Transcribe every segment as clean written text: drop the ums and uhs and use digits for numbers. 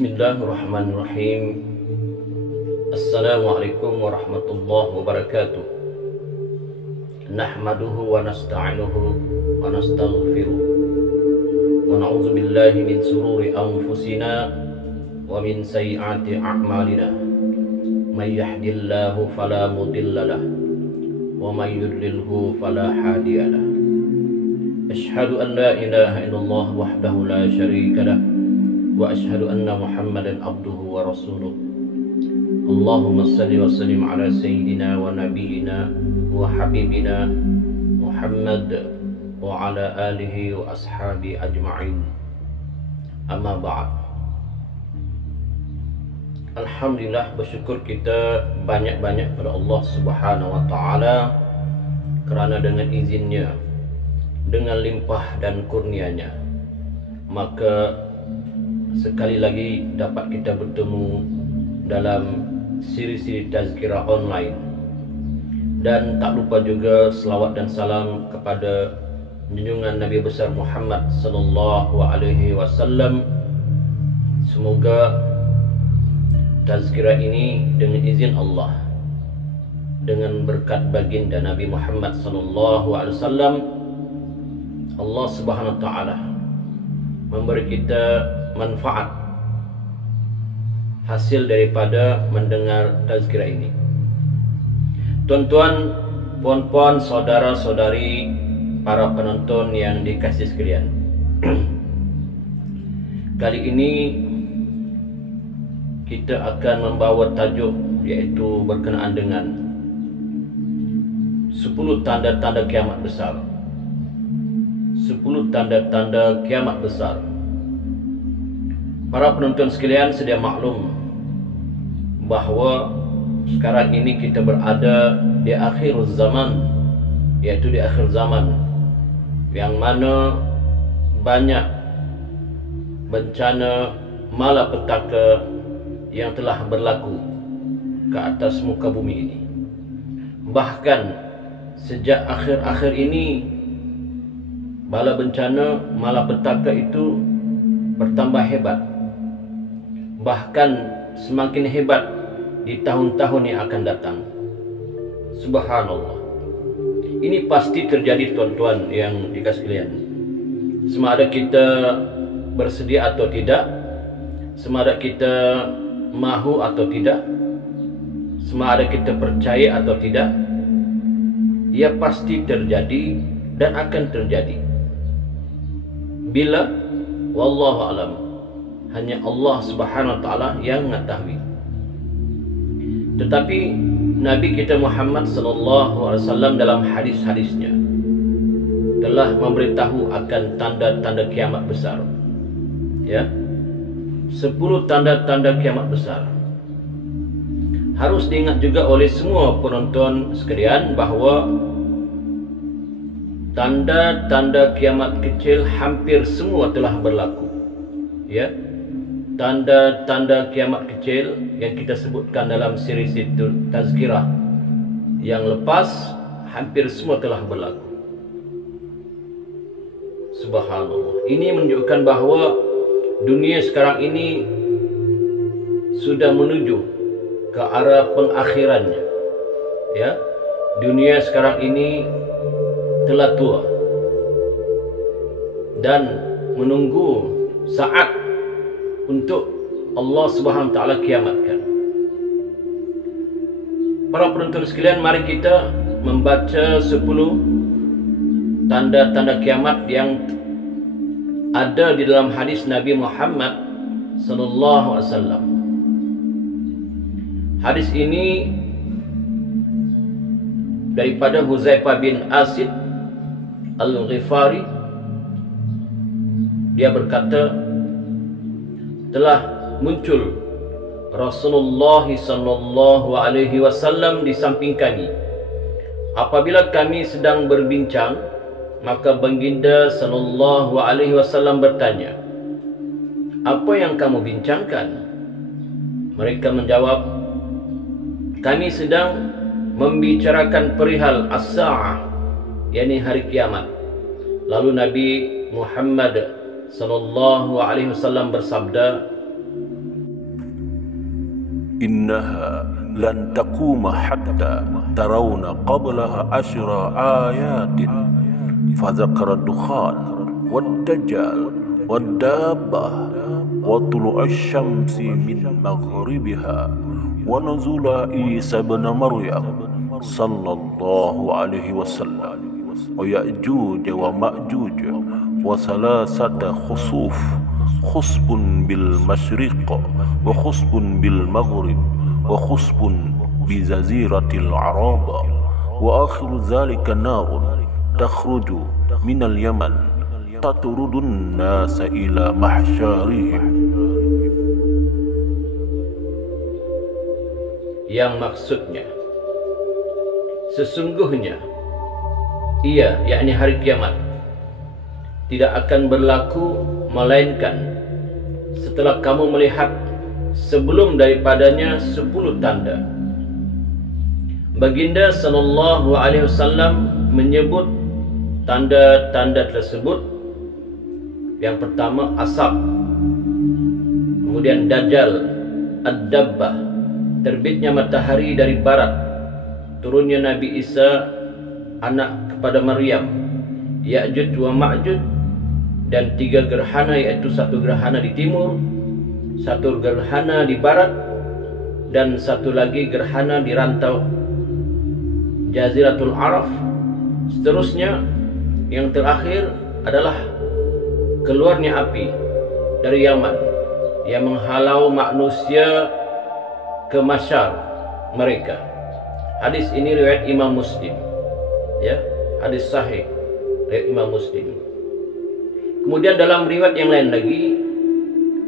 Bismillahirrahmanirrahim. Assalamualaikum warahmatullahi wabarakatuh. Nahmaduhu wa nasta'inuhu wa nastaghfiruh wa na'udzu billahi min sururi anfusina wa min sayyiati a'malina. May yahdihillahu fala mudilla lahu wa may yudlilhu fala hadiya lahu. Asyhadu an la ilaha illallah wahdahu la syarika lahu wa asyhadu anna Muhammadan abduhu wa rasuluh. Allahumma salli wa sallim ala sayyidina wa nabiyyina wa habibina Muhammad wa ala alihi wa ashabi ajma'in. Amma ba'd. Alhamdulillah, bersyukur kita banyak-banyak pada Allah Subhanahu wa taala kerana dengan izinnya, dengan limpah dan kurnianya, maka sekali lagi dapat kita bertemu dalam siri-siri tazkirah online. Dan tak lupa juga selawat dan salam kepada junjungan Nabi besar Muhammad sallallahu alaihi wasallam. Semoga tazkirah ini dengan izin Allah, dengan berkat baginda Nabi Muhammad sallallahu alaihi wasallam, Allah Subhanahu wa taala memberi kita manfaat hasil daripada mendengar tazkirah ini. Tuan-tuan, puan-puan, saudara-saudari, para penonton yang dikasihi sekalian, kali ini kita akan membawa tajuk iaitu berkenaan dengan 10 tanda-tanda kiamat besar. 10 tanda-tanda kiamat besar. Para penonton sekalian sedia maklum bahawa sekarang ini kita berada di akhir zaman, iaitu di akhir zaman, yang mana banyak bencana malapetaka yang telah berlaku ke atas muka bumi ini. Bahkan sejak akhir-akhir ini, bala bencana malapetaka itu bertambah hebat, bahkan semakin hebat di tahun-tahun yang akan datang. Subhanallah. Ini pasti terjadi, tuan-tuan yang dikasihi sekalian. Sama ada kita bersedia atau tidak, sama ada kita mahu atau tidak, sama ada kita percaya atau tidak, ia pasti terjadi dan akan terjadi. Bila? Wallahu alam. Hanya Allah Subhanahu wa taala yang mengetahui. Tetapi Nabi kita Muhammad sallallahu alaihi wasallam dalam hadis-hadisnya telah memberitahu akan tanda-tanda kiamat besar. Ya. 10 tanda-tanda kiamat besar. Harus diingat juga oleh semua penonton sekalian bahawa tanda-tanda kiamat kecil hampir semua telah berlaku. Ya. Tanda-tanda kiamat kecil yang kita sebutkan dalam siri tazkirah yang lepas hampir semua telah berlaku. Subhanallah. Ini menunjukkan bahawa dunia sekarang ini sudah menuju ke arah pengakhirannya. Ya. Dunia sekarang ini telah tua dan menunggu saat untuk Allah Subhanahu wa taala kiamatkan. Para penonton sekalian, mari kita membaca 10 tanda-tanda kiamat yang ada di dalam hadis Nabi Muhammad sallallahu alaihi wasallam. Hadis ini daripada Huzaifah bin Asid Al-Ghifari. Dia berkata, telah muncul Rasulullah sallallahu alaihi wasallam di samping kami. Apabila kami sedang berbincang, maka baginda sallallahu alaihi wasallam bertanya, "Apa yang kamu bincangkan?" Mereka menjawab, "Kami sedang membicarakan perihal as-sa'ah, yakni hari kiamat." Lalu Nabi Muhammad sallallahu alaihi wasallam bersabda, إنها لن تقوم حتى ترون قبلها 10 آيات فذكر الدخان والدجال والدابة وطلوع الشمس من مغربها ونزول عيسى بن مريم صلى الله عليه وسلم ويأجوج ومأجوج وثلاثة خسوف خسف بالمشرق وخسف بالمغرب وخسف بجزيرة العرب وآخر ذلك نار تخرج من اليمن تطرد الناس إلى محشارهم. Yang maksudnya, sesungguhnya ia, yakni hari kiamat, tidak akan berlaku melainkan setelah kamu melihat sebelum daripadanya 10 tanda. Baginda sallallahu alaihi wasallam menyebut tanda-tanda tersebut. Yang pertama asap, kemudian dajjal, ad-dabbah, terbitnya matahari dari barat, turunnya Nabi Isa anak kepada Maryam, Ya'juj wa Ma'juj, dan 3 gerhana, yaitu 1 gerhana di timur, 1 gerhana di barat, dan 1 lagi gerhana di rantau Jaziratul Arab. Seterusnya, yang terakhir adalah keluarnya api dari Yaman yang menghalau manusia ke masyar mereka. Hadis ini riwayat Imam Muslim, ya, hadis sahih riwayat Imam Muslim. Kemudian dalam riwayat yang lain lagi,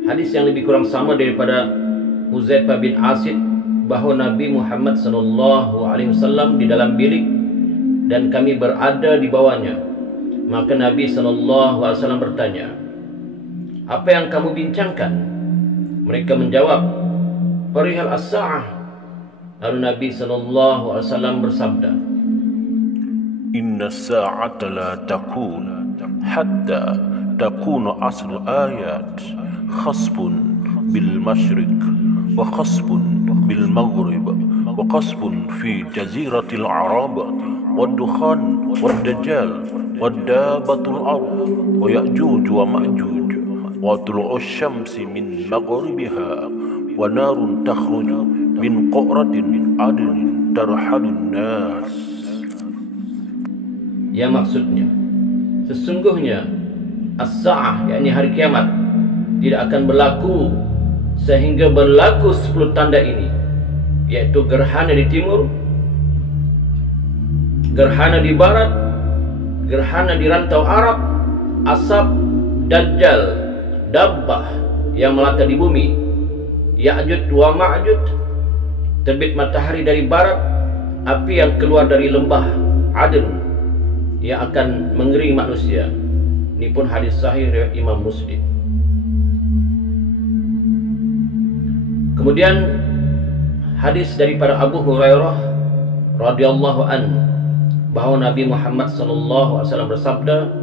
hadis yang lebih kurang sama daripada Hudzaifah bin Asid, bahwa Nabi Muhammad SAW di dalam bilik dan kami berada di bawahnya. Maka Nabi SAW bertanya, "Apa yang kamu bincangkan?" Mereka menjawab, "Perihal as-sa'ah." Lalu Nabi SAW bersabda, "Inna as-sa'ata la takun hatta takuna asru ayat khasbun bil masyriq wa khasbun bil maghrib wa khasbun fi jaziratil arab wa dukhan wa dajjal wa dabatul ard wa ya'juj wa ma'juj wa tulu'u syamsi min maghribiha wa narun takhruju min qa'ratin adnin tarhadun nas." Yang maksudnya, sesungguhnya as-sa'ah, yakni hari kiamat, tidak akan berlaku sehingga berlaku 10 tanda ini, yaitu gerhana di timur, gerhana di barat, gerhana di rantau Arab, asap, dajjal, dabbah yang melata di bumi, Ya'juj wa Ma'juj, terbit matahari dari barat, api yang keluar dari lembah Aden yang akan mengering manusia. Ini pun hadis sahih riwayat Imam Muslim. Kemudian hadis daripada Abu Hurairah radhiyallahu an, bahwa Nabi Muhammad SAW bersabda,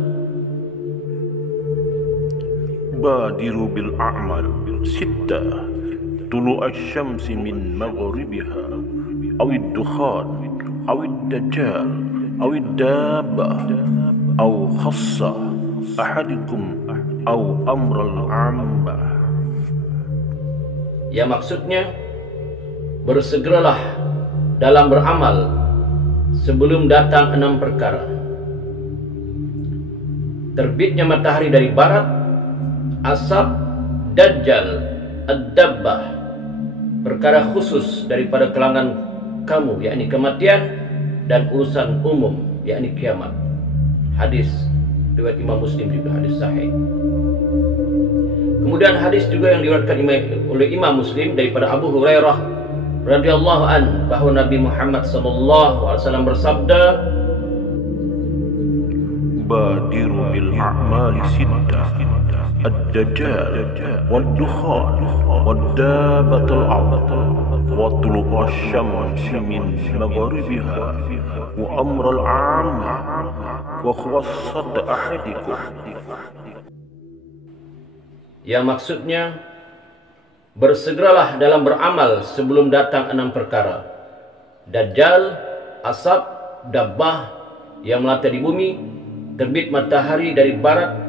"Badiru bil a'mal sittah tulu asy-syamsi min maghribiha awid dukhan awid dajjal awid dabbah aw khassa ahadikum aw amral ammah." Ya, maksudnya, bersegeralah dalam beramal sebelum datang 6 perkara: terbitnya matahari dari barat, asap, dajjal, ad-dabbah, perkara khusus daripada kalangan kamu, yakni kematian, dan urusan umum, yakni kiamat. Hadis riwayat Imam Muslim, juga hadis sahih. Kemudian hadis juga yang diriwayatkan oleh Imam Muslim daripada Abu Hurairah radhiyallahu an, bahwa Nabi Muhammad SAW bersabda, "Badiru bil a'mali sittah ad-dajjal wad-dukhan wad-dabatul ard wa tulu'u asy-syamsi min maghribiha wa amral 'ammah wa khassat ahadikum." Yang maksudnya, bersegeralah dalam beramal sebelum datang 6 perkara: Dajjal, asap, dabbah yang melata di bumi, terbit matahari dari barat,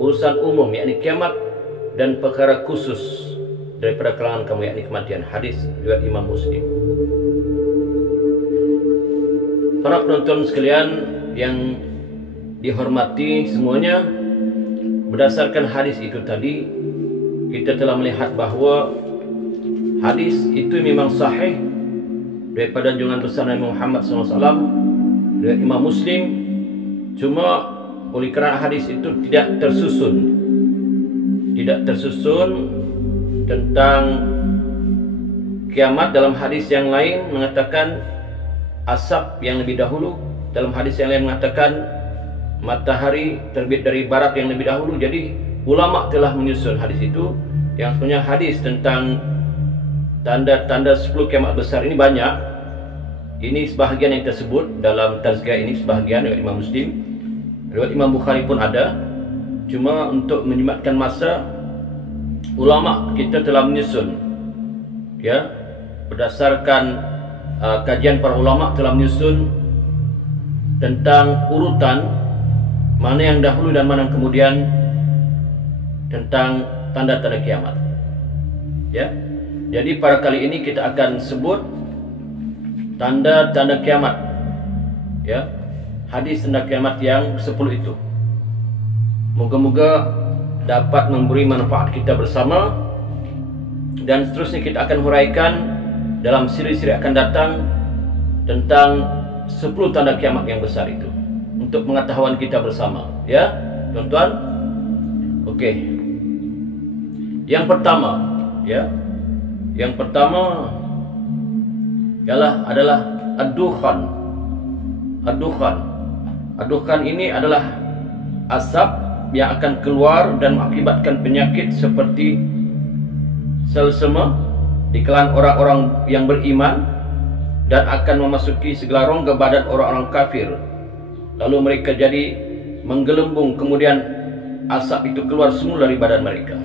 urusan umum yakni kiamat, dan perkara khusus daripada kalangan kamu yakni kematian. Hadis riwayat Imam Muslim. Para penonton sekalian yang dihormati semuanya, berdasarkan hadis itu tadi, kita telah melihat bahawa hadis itu memang sahih daripada junjungan besar Nabi Muhammad SAW dari Imam Muslim. Cuma oleh kerana hadis itu tidak tersusun tentang kiamat. Dalam hadis yang lain mengatakan asap yang lebih dahulu, dalam hadis yang lain mengatakan matahari terbit dari barat yang lebih dahulu. Jadi ulama telah menyusun hadis itu. Yang sebenarnya hadis tentang tanda-tanda 10 kiamat besar ini banyak. Ini sebahagian yang tersebut dalam tazkiyah ini, sebahagian riwayat Imam Muslim, riwayat Imam Bukhari pun ada. Cuma untuk menjimatkan masa, ulama kita telah menyusun, ya, berdasarkan kajian para ulama telah menyusun tentang urutan mana yang dahulu dan mana yang kemudian tentang tanda-tanda kiamat. Ya, jadi pada kali ini kita akan sebut tanda-tanda kiamat. Ya, hadis tanda kiamat yang 10 itu. Moga-moga dapat memberi manfaat kita bersama, dan seterusnya kita akan huraikan dalam siri-siri akan datang tentang 10 tanda kiamat yang besar itu untuk pengetahuan kita bersama, ya tuan-tuan. Okey. Yang pertama, ya. Yang pertama adalah ad-dukhan. Ad-dukhan. Ad-dukhan ini adalah asap yang akan keluar dan mengakibatkan penyakit seperti selsema di kalangan orang-orang yang beriman, dan akan memasuki segala rongga badan orang-orang kafir. Lalu mereka jadi menggelembung, kemudian asap itu keluar semula dari badan mereka.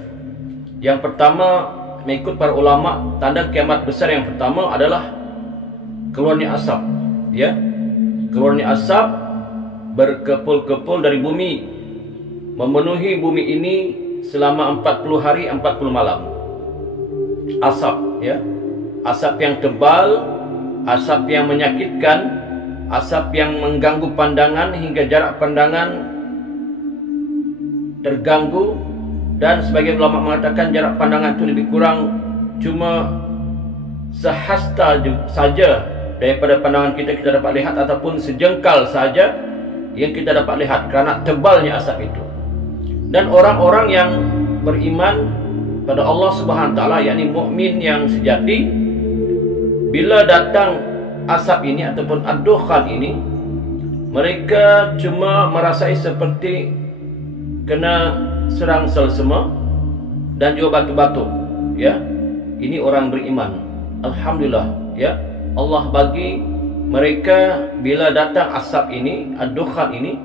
Yang pertama, mengikut para ulama, tanda kiamat besar yang pertama adalah keluarnya asap, ya. Keluarnya asap berkepul-kepul dari bumi, memenuhi bumi ini selama 40 hari 40 malam. Asap, ya. Asap yang tebal, asap yang menyakitkan, asap yang mengganggu pandangan hingga jarak pandangan terganggu. Dan sebagian ulama mengatakan jarak pandangan itu lebih kurang cuma sehasta saja daripada pandangan kita dapat lihat, ataupun sejengkal saja yang kita dapat lihat karena tebalnya asap itu. Dan orang-orang yang beriman pada Allah Subhanahu wa taala, yakni mukmin yang sejati, bila datang asap ini ataupun ad-dukhan ini, mereka cuma merasai seperti kena serang selsema dan juga batuk-batuk, ya. Ini orang beriman. Alhamdulillah, ya. Allah bagi mereka bila datang asap ini, ad-dukhan ini,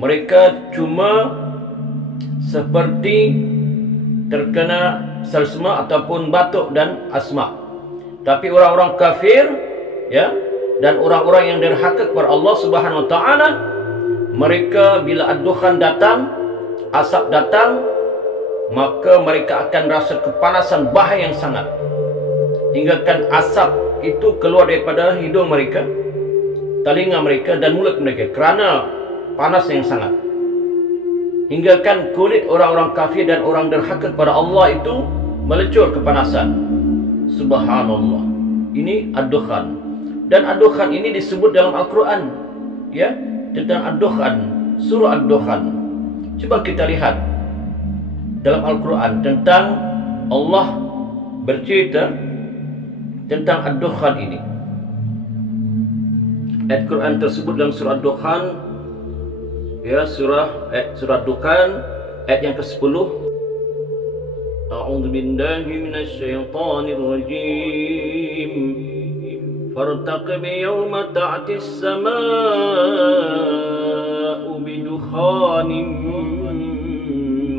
mereka cuma seperti terkena selsema ataupun batuk dan asma. Tapi orang-orang kafir, ya, dan orang-orang yang derhaka kepada Allah Subhanahu wa taala, mereka bila ad-dukhan datang, asap datang, maka mereka akan rasa kepanasan bahaya yang sangat, hingga kan asap itu keluar daripada hidung mereka, telinga mereka dan mulut mereka kerana panas yang sangat, hingga kan kulit orang-orang kafir dan orang derhaka kepada Allah itu melecur kepanasan. Subhanallah. Ini ad-dukhan. Dan ad-dukhan ini disebut dalam Al-Quran, ya, tentang ad-dukhan, surah ad-dukhan. Coba kita lihat dalam Al-Quran tentang Allah bercerita tentang ad-dukhan ini. Ayat Quran tersebut dalam surah ad-dukhan, ya, surah ad-dukhan ayat yang ke-10. A'udzu billahi minasyaitonir rajim. Fartaqib yawma ta'tis samaa'u bidukhanin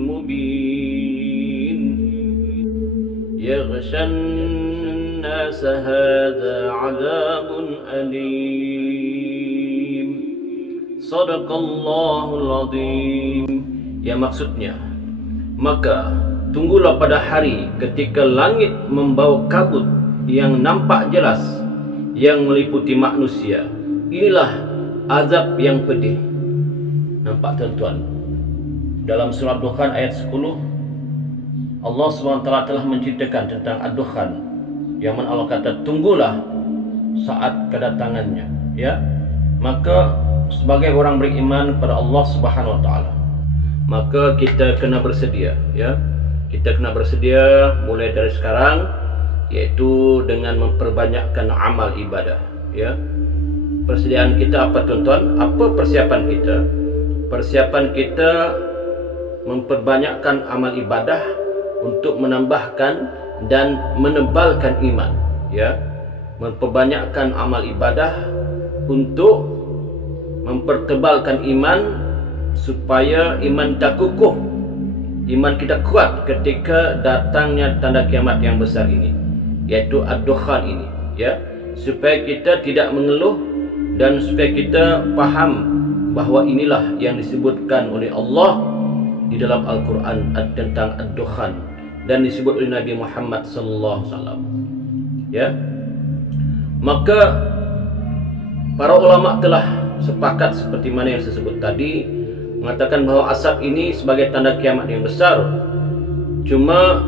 mubin. يغشى الناس هذا عذاب أليم صدق الله العظيم. Yang maksudnya, maka tunggulah pada hari ketika langit membawa kabut yang nampak jelas yang meliputi manusia. Inilah azab yang pedih. Nampak tuan-tuan, dalam surah Dukhan ayat 10, Allah SWT telah menceritakan tentang Ad-Dukhan, yang mana Allah kata tunggulah saat kedatangannya, ya. Maka sebagai orang beriman pada Allah Subhanahu wa taala, maka kita kena bersedia, ya. Kita kena bersedia mulai dari sekarang, yaitu dengan memperbanyakkan amal ibadah, ya. Persediaan kita apa tuan-tuan? Apa persiapan kita? Persiapan kita memperbanyakkan amal ibadah untuk menambahkan dan menebalkan iman, ya. Memperbanyakkan amal ibadah untuk mempertebalkan iman supaya iman kita kukuh, iman kita kuat ketika datangnya tanda kiamat yang besar ini, yaitu Ad-Dukhan ini, ya. Supaya kita tidak mengeluh dan supaya kita faham bahawa inilah yang disebutkan oleh Allah di dalam Al-Quran tentang Ad-Dukhan dan disebut oleh Nabi Muhammad sallallahu alaihi wasallam, ya. Maka para ulama telah sepakat seperti mana yang saya sebut tadi, mengatakan bahawa asap ini sebagai tanda kiamat yang besar. Cuma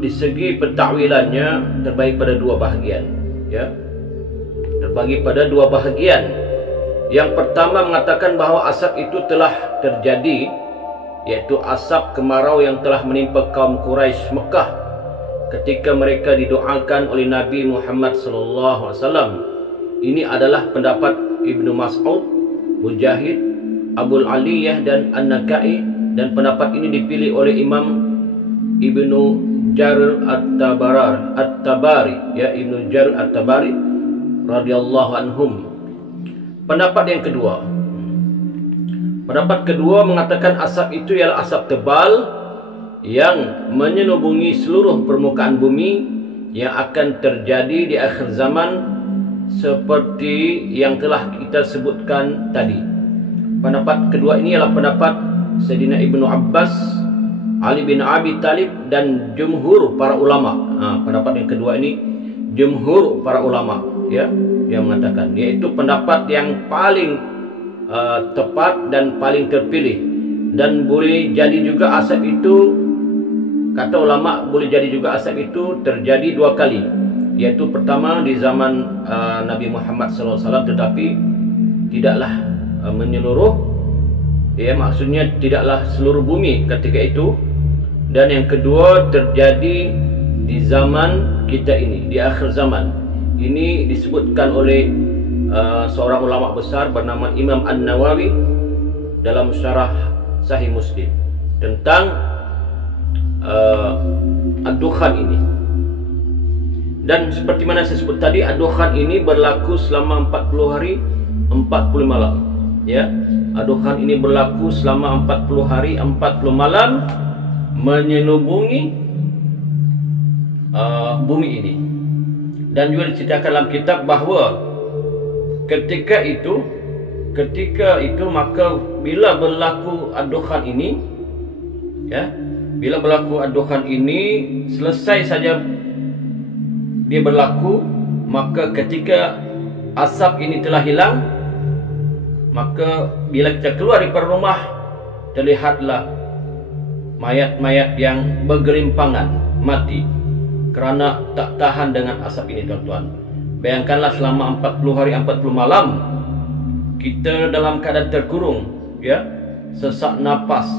di segi pentakwilannya terbagi pada dua bahagian, ya. Terbagi pada dua bahagian. Yang pertama mengatakan bahawa asap itu telah terjadi, yaitu asap kemarau yang telah menimpa kaum Quraisy Mekah ketika mereka didoakan oleh Nabi Muhammad sallallahu alaihi wasallam. Ini adalah pendapat Ibnu Mas'ud, Mujahid, Abul Aliyah dan An-Nakai, dan pendapat ini dipilih oleh Imam Ibnu Jarir At-Tabari, ya, Ibnu Jarir At-Tabari radhiyallahu anhum. Pendapat yang kedua, pendapat kedua mengatakan asap itu ialah asap tebal yang menyenubungi seluruh permukaan bumi yang akan terjadi di akhir zaman seperti yang telah kita sebutkan tadi. Pendapat kedua ini ialah pendapat Sayyidina Ibnu Abbas, Ali bin Abi Talib dan jumhur para ulama. Pendapat yang kedua ini jumhur para ulama, ya, yang mengatakan, yaitu pendapat yang paling tepat dan paling terpilih. Dan boleh jadi juga asap itu, kata ulama, boleh jadi juga asap itu terjadi dua kali, yaitu pertama di zaman Nabi Muhammad SAW, tetapi tidaklah menyeluruh, ya, maksudnya tidaklah seluruh bumi ketika itu. Dan yang kedua terjadi di zaman kita ini, di akhir zaman. Ini disebutkan oleh seorang ulama besar bernama Imam An-Nawawi dalam syarah Sahih Muslim tentang Ad-Dukhan ini. Dan seperti mana saya sebut tadi, Ad-Dukhan ini berlaku selama 40 hari 40 malam, ya. Ad-Dukhan ini berlaku selama 40 hari 40 malam menyenubungi bumi ini. Dan juga diceritakan dalam kitab bahawa ketika itu maka bila berlaku Ad-Dukhan ini, ya, bila berlaku Ad-Dukhan ini selesai saja dia berlaku, maka ketika asap ini telah hilang, maka bila kita keluar dari rumah, terlihatlah mayat-mayat yang bergelimpangan mati kerana tak tahan dengan asap ini, tuan-tuan. Bayangkanlah selama 40 hari 40 malam kita dalam keadaan terkurung, ya, sesak napas,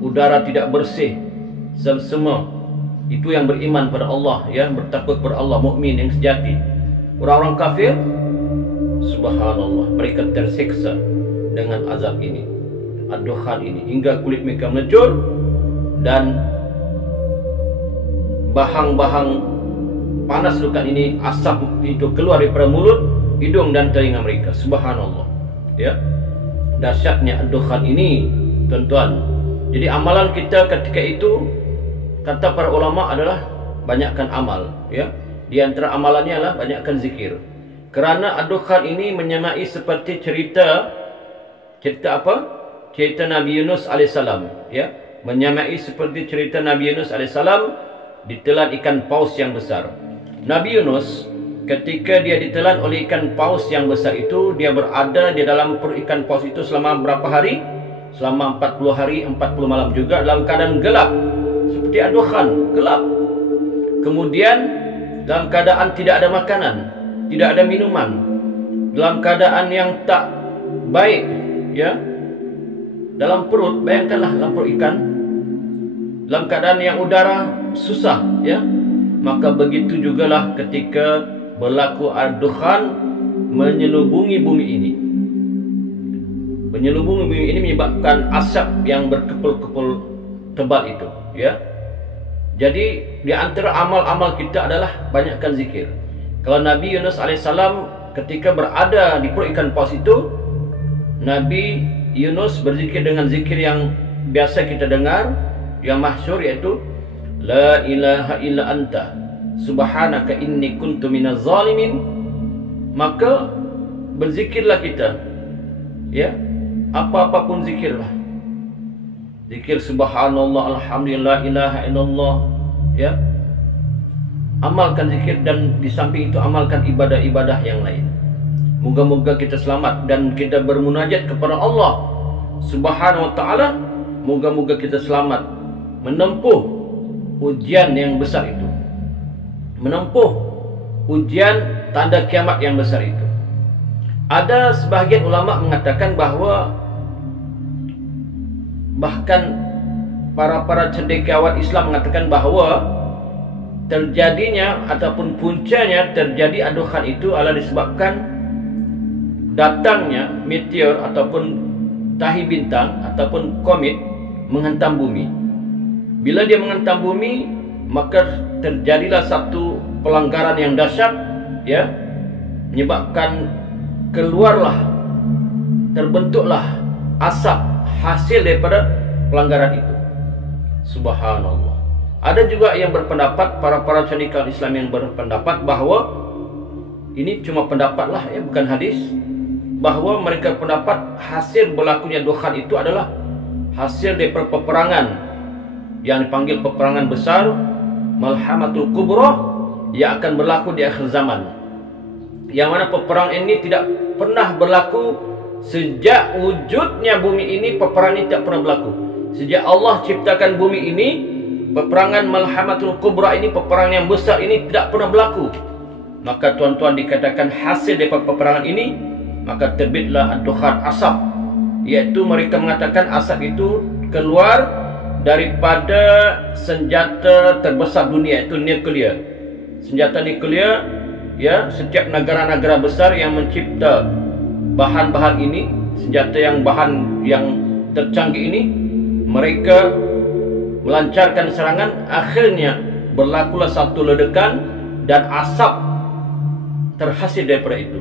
udara tidak bersih, semua. Itu yang beriman pada Allah, ya, bertakut pada Allah, mukmin yang sejati. Orang-orang kafir, subhanallah, mereka tersiksa dengan azab ini, Ad-Dukhan ini, hingga kulit mereka melecur dan bahang-bahang panas luka ini, asap itu keluar daripada mulut, hidung dan telinga mereka. Subhanallah, ya, dahsyatnya Ad-Dukhan ini, tuan-tuan. Jadi amalan kita ketika itu, kata para ulama, adalah banyakkan amal, ya. Di antara amalannya adalah banyakkan zikir. Kerana ad-dukhan ini menyamai seperti cerita apa? Cerita Nabi Yunus alaihissalam, ya. Menyamai seperti cerita Nabi Yunus alaihissalam ditelan ikan paus yang besar. Nabi Yunus ketika dia ditelan oleh ikan paus yang besar itu, dia berada di dalam perut ikan paus itu selama berapa hari? Selama 40 hari, 40 malam juga dalam keadaan gelap. Seperti ad-dukhan, gelap. Kemudian dalam keadaan tidak ada makanan, tidak ada minuman, dalam keadaan yang tak baik, ya. Dalam perut, bayangkanlah dalam perut ikan, dalam keadaan yang udara susah, ya. Maka begitu jugalah ketika berlaku ad-dukhan menyelubungi bumi ini. Menyelubungi bumi ini menyebabkan asap yang berkepul-kepul tebal itu, ya. Jadi di antara amal-amal kita adalah banyakkan zikir. Kalau Nabi Yunus alaihissalam ketika berada di perut ikan paus itu, Nabi Yunus berzikir dengan zikir yang biasa kita dengar, yang masyhur, yaitu La ilaha illa anta subhanaka inni kuntu minaz zalimin. Maka berzikirlah kita, ya, apa-apapun zikirlah. Zikir subhanallah, alhamdulillah, ilaha illallah, ya. Amalkan zikir, dan di samping itu amalkan ibadah-ibadah yang lain. Moga-moga kita selamat dan kita bermunajat kepada Allah Subhanahu wa taala. Moga-moga kita selamat menempuh ujian yang besar itu, menempuh ujian tanda kiamat yang besar itu. Ada sebahagian ulama mengatakan bahawa bahkan para cendekiawan Islam mengatakan bahawa terjadinya ataupun puncanya terjadi ad-dukhan itu adalah disebabkan datangnya meteor ataupun tahi bintang ataupun komet menghantam bumi. Bila dia menghantam bumi, maka terjadilah satu pelanggaran yang dahsyat, ya, menyebabkan terbentuklah asap hasil daripada pelanggaran itu. Subhanallah. Ada juga yang berpendapat, para cendekiawan Islam yang berpendapat bahawa ini cuma pendapatlah, ya, bukan hadis, bahawa mereka pendapat hasil berlakunya dukhan itu adalah hasil daripada peperangan yang dipanggil peperangan besar, Malhamatul Kubra, yang akan berlaku di akhir zaman. Yang mana peperangan ini tidak pernah berlaku sejak wujudnya bumi ini. Peperangan ini tidak pernah berlaku sejak Allah ciptakan bumi ini. Peperangan Malhamatul Kubra ini, peperangan yang besar ini, tidak pernah berlaku. Maka tuan-tuan, dikatakan hasil daripada peperangan ini, maka terbitlah ad-dukhan, asap, iaitu mereka mengatakan asap itu keluar daripada senjata terbesar dunia, iaitu nuklear. Senjata nuklear, ya, setiap negara-negara besar yang mencipta bahan-bahan ini, senjata yang bahan yang tercanggih ini, mereka melancarkan serangan, akhirnya berlakulah satu ledakan dan asap terhasil daripada itu.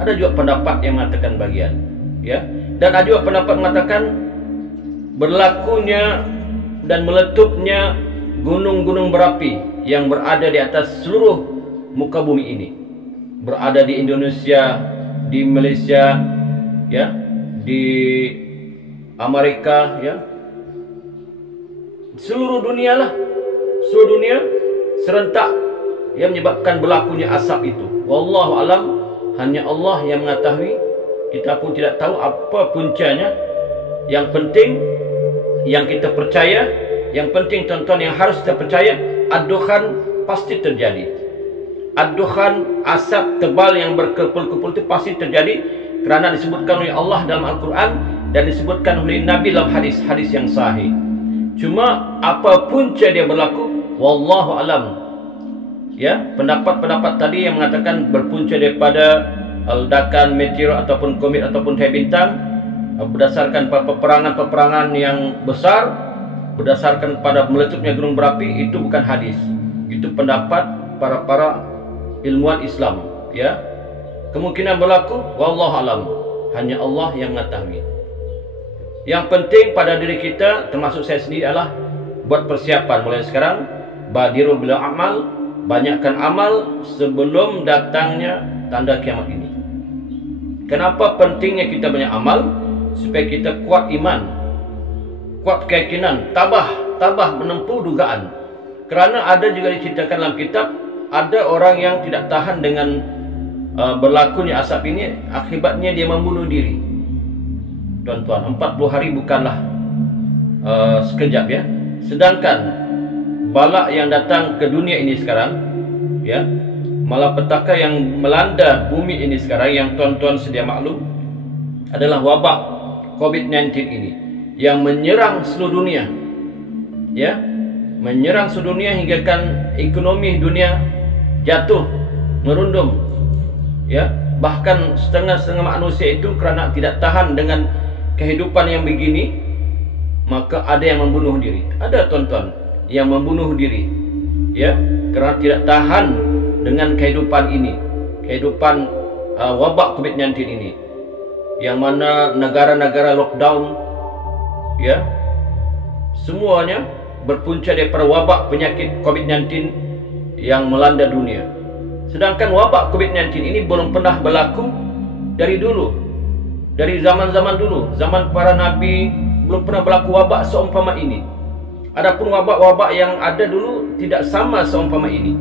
Ada juga pendapat yang mengatakan bagian, ya, dan ada juga pendapat mengatakan berlakunya dan meletupnya gunung-gunung berapi yang berada di atas seluruh muka bumi ini, berada di Indonesia, di Malaysia, ya, di Amerika, ya, seluruh dunia lah, seluruh dunia serentak yang menyebabkan berlakunya asap itu. Wallahu alam, hanya Allah yang mengetahui. Kita pun tidak tahu apa puncanya. Yang penting yang kita percaya, yang penting tuan-tuan yang harus kita percaya, ad-dukhan pasti terjadi. Ad-dukhan, asap tebal yang berkepul-kepul itu pasti terjadi, kerana disebutkan oleh Allah dalam Al-Quran dan disebutkan oleh Nabi dalam hadis-hadis yang sahih. Cuma apa punca dia berlaku, wallahu alam. Ya, pendapat-pendapat tadi yang mengatakan berpunca daripada ledakan meteor ataupun komet ataupun tahi bintang berdasarkan peperangan-peperangan yang besar, berdasarkan pada meletupnya gunung berapi, itu bukan hadis. Itu pendapat para ilmuwan Islam, ya. Kemungkinan berlaku, wallahu alam, hanya Allah yang mengetahui. Yang penting pada diri kita, termasuk saya sendiri, adalah buat persiapan mulai sekarang, Badiru bil a'mal, banyakkan amal sebelum datangnya tanda kiamat ini. Kenapa pentingnya kita banyak amal? Supaya kita kuat iman, kuat keyakinan, tabah menempuh dugaan. Kerana ada juga diceritakan dalam kitab, ada orang yang tidak tahan dengan berlakunya asap ini, akibatnya dia membunuh diri. Tuan-tuan, 40 hari bukanlah sekejap ya. Sedangkan balak yang datang ke dunia ini sekarang, ya, malapetaka yang melanda bumi ini sekarang, yang tuan-tuan sedia maklum, adalah wabak COVID-19 ini yang menyerang seluruh dunia, ya, menyerang seluruh dunia hingga kan ekonomi dunia jatuh, merundum, ya. Bahkan setengah-setengah manusia itu kerana tidak tahan dengan kehidupan yang begini, maka ada yang membunuh diri. Ada tuan-tuan yang membunuh diri, ya, kerana tidak tahan dengan kehidupan ini, kehidupan wabak COVID-19 ini, yang mana negara-negara lockdown, ya, semuanya berpunca daripada wabak penyakit COVID-19 yang melanda dunia. Sedangkan wabak COVID-19 ini belum pernah berlaku dari dulu, dari zaman-zaman dulu, zaman para nabi, belum pernah berlaku wabak seumpama ini. Adapun wabak-wabak yang ada dulu tidak sama seumpama ini.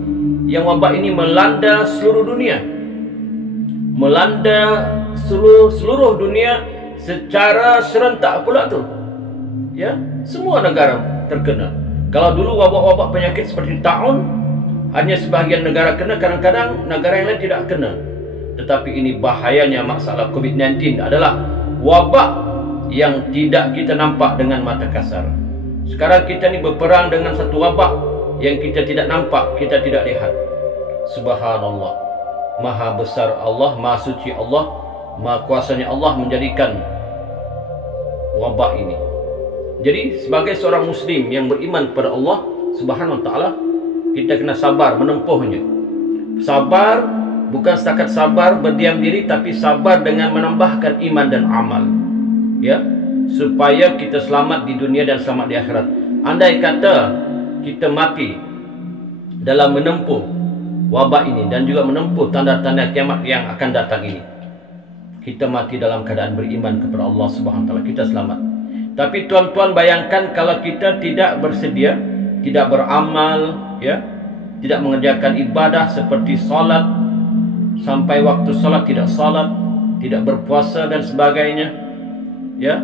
Yang wabak ini melanda seluruh dunia, melanda seluruh dunia secara serentak pula tu, ya, semua negara terkena. Kalau dulu wabak-wabak penyakit seperti taun hanya sebahagian negara kena, kadang-kadang negara yang lain tidak kena. Tetapi ini bahayanya masalah COVID-19 adalah wabak yang tidak kita nampak dengan mata kasar. Sekarang kita ni berperang dengan satu wabak yang kita tidak nampak, kita tidak lihat. Subhanallah, maha besar Allah, maha suci Allah, maha kuasanya Allah menjadikan wabak ini. Jadi sebagai seorang muslim yang beriman kepada Allah Subhanahu wa taala, kita kena sabar menempuhnya. Sabar bukan setakat sabar berdiam diri, tapi sabar dengan menambahkan iman dan amal, ya, supaya kita selamat di dunia dan selamat di akhirat. Andai kata kita mati dalam menempuh wabak ini dan juga menempuh tanda-tanda kiamat yang akan datang ini, kita mati dalam keadaan beriman kepada Allah Subhanahu wa taala, kita selamat. Tapi tuan-tuan bayangkan kalau kita tidak bersedia, tidak beramal, ya, tidak mengerjakan ibadah seperti salat, sampai waktu salat tidak salat, tidak berpuasa dan sebagainya, ya,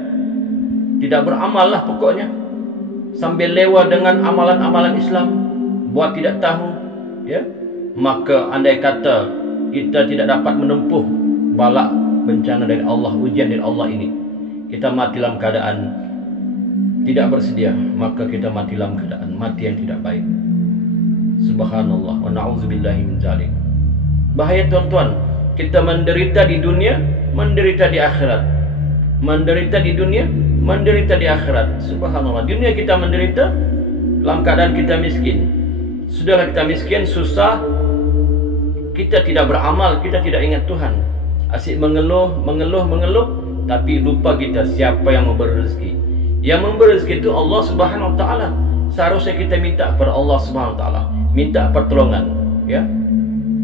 tidak beramal lah pokoknya, sambil lewat dengan amalan-amalan Islam, buat tidak tahu, ya, maka andai kata kita tidak dapat menempuh balak bencana dari Allah, ujian dari Allah ini, kita mati dalam keadaan tidak bersedia, maka kita mati dalam keadaan mati yang tidak baik. Subhanallah, wa na'udzubillahi min zalik. Bahaya tuan-tuan, kita menderita di dunia, menderita di akhirat. Menderita di dunia, menderita di akhirat. Subhanallah, di dunia kita menderita dalam keadaan kita miskin. Sudahlah kita miskin, susah, kita tidak beramal, kita tidak ingat Tuhan. Asyik mengeluh, tapi lupa kita siapa yang memberi rezeki. Yang memberi rezeki itu Allah Subhanahu wa taala. Seharusnya kita minta kepada Allah Subhanahu wa taala, minta pertolongan, ya,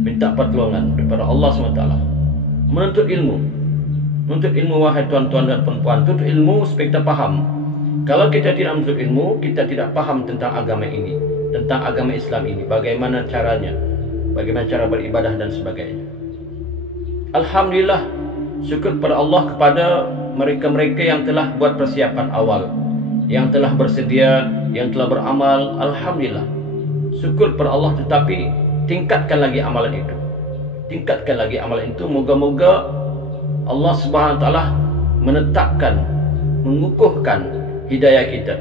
minta pertolongan kepada Allah Subhanahu wa taala. Menuntut ilmu, wahai tuan-tuan dan perempuan, tuntut ilmu supaya kita faham. Kalau kita tidak menuntut ilmu, kita tidak faham tentang agama ini, tentang agama Islam ini, bagaimana caranya, bagaimana cara beribadah dan sebagainya. Alhamdulillah, syukur kepada Allah kepada mereka-mereka yang telah buat persiapan awal, yang telah bersedia, yang telah beramal. Alhamdulillah, syukur kepada Allah. Tetapi tingkatkan lagi amalan itu, tingkatkan lagi amalan itu. Moga-moga Allah Subhanahu wa taala menetapkan, mengukuhkan hidayah kita,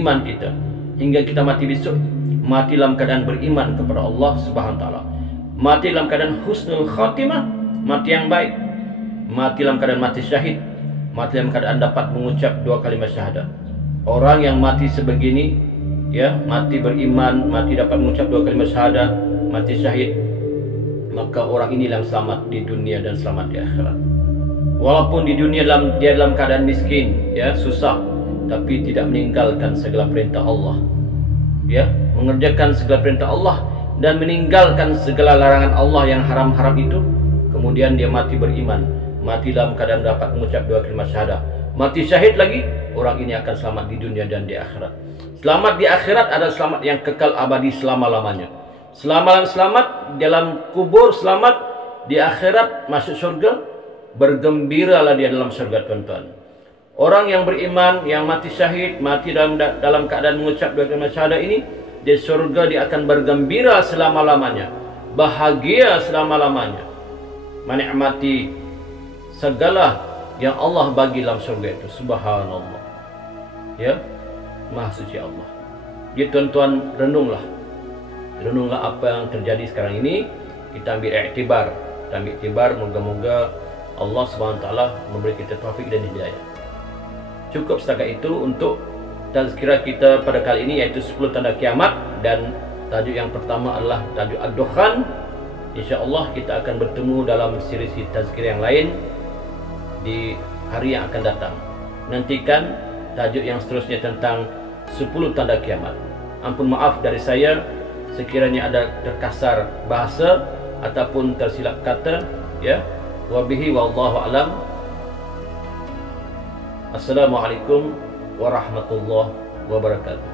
iman kita, hingga kita mati besok, mati dalam keadaan beriman kepada Allah Subhanahu wa taala, mati dalam keadaan husnul khatimah, mati yang baik, mati dalam keadaan mati syahid, mati dalam keadaan dapat mengucap 2 kalimat syahadat. Orang yang mati sebegini, ya, mati beriman, mati dapat mengucap 2 kalimat syahadat, mati syahid, maka orang ini yang selamat di dunia dan selamat di akhirat. Walaupun di dunia dia dalam keadaan miskin, ya, susah, tapi tidak meninggalkan segala perintah Allah. ya, mengerjakan segala perintah Allah dan meninggalkan segala larangan Allah yang haram-haram itu, kemudian dia mati beriman, mati dalam keadaan dapat mengucap dua kalimat syahadah, mati syahid lagi, orang ini akan selamat di dunia dan di akhirat. Selamat di akhirat adalah selamat yang kekal abadi selama-lamanya. Selamat dalam kubur, selamat di akhirat masuk surga, bergembiralah dia dalam surga, tuan-tuan. Orang yang beriman, yang mati syahid, mati dalam keadaan mengucap dua kalimat syahadah ini, di surga dia akan bergembira selama-lamanya, bahagia selama-lamanya, menikmati segala yang Allah bagi dalam surga itu. Subhanallah, ya, Maha Suci Allah. Jadi tuan-tuan, renunglah apa yang terjadi sekarang ini. Kita ambil iktibar, moga-moga Allah SWT memberi kita taufik dan hidayah. Cukup setakat itu untuk tazkirah kita pada kali ini, yaitu 10 tanda kiamat, dan tajuk yang pertama adalah tajuk Ad-Dukhan. InsyaAllah kita akan bertemu dalam siri tazkirah yang lain di hari yang akan datang. Nantikan tajuk yang seterusnya tentang 10 tanda kiamat. Ampun maaf dari saya sekiranya ada terkasar bahasa ataupun tersilap kata, ya. Wabihi wallahu alam. Assalamualaikum warahmatullahi wabarakatuh.